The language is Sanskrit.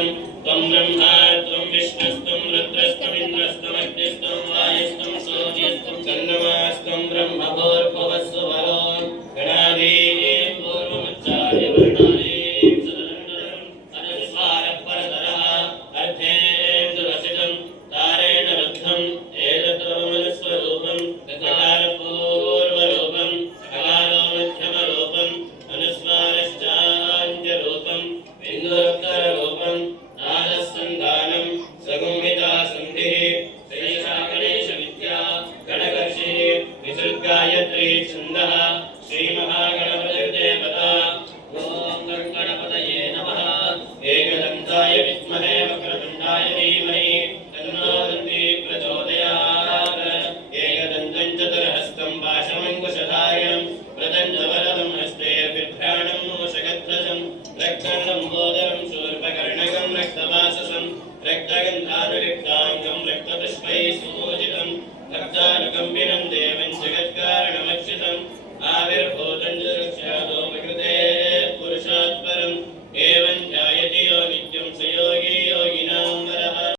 परं त्वं ब्रह्मा त्वं विष्णुस्त्वं रुद्रस्त्वं इन्द्रस्त्वं अग्निस्त्वं वायुस्त्वं सूर्यस्त्वं चन्द्रमास्त्वं ब्रह्मभूर्भुवस्सु वरो गणादीं पूर्वमुच्चार्य वर्णादीं सदनन्दनं अनुस्वारः परतरः अर्थेन्दुरसितं तारेण रुद्धम् एतत्त्वमनुस्वरूपं गकारपूर्वरूपं अकारो मध्यमरूपम् अनुस्वारश्चान्त्यरूपं बिन्दुरुत्तररूपं नादस्सन्धानं सगुंहिता सन्धिः श्रीशा गणेशविद्या गणकर्षिः विसृद्गायत्री छन्दः श्रीमहागणपतिर्देवता ॐ गणपतये नमः एकदन्ताय विद्महे वक्रतुण्डाय धीमहि तन्नो दन्ती प्रचोदयात् एकदन्तं चतुर्हस्तं पाशमङ्कुशधारिणं प्रदण्डवरदं हस्ते बिभ्राणं मूषकध्वजं रक्तलम्बोदरं शूर्पकर्णकं रक्तवाससं रक्तगन्धानुलिप्ताङ्गं रक्तपुष्पैः सुपूजितं भक्तानुकम्पिनं देवं जगत्कारणमक्षितम् आविर्भूतं च रक्ष्यादो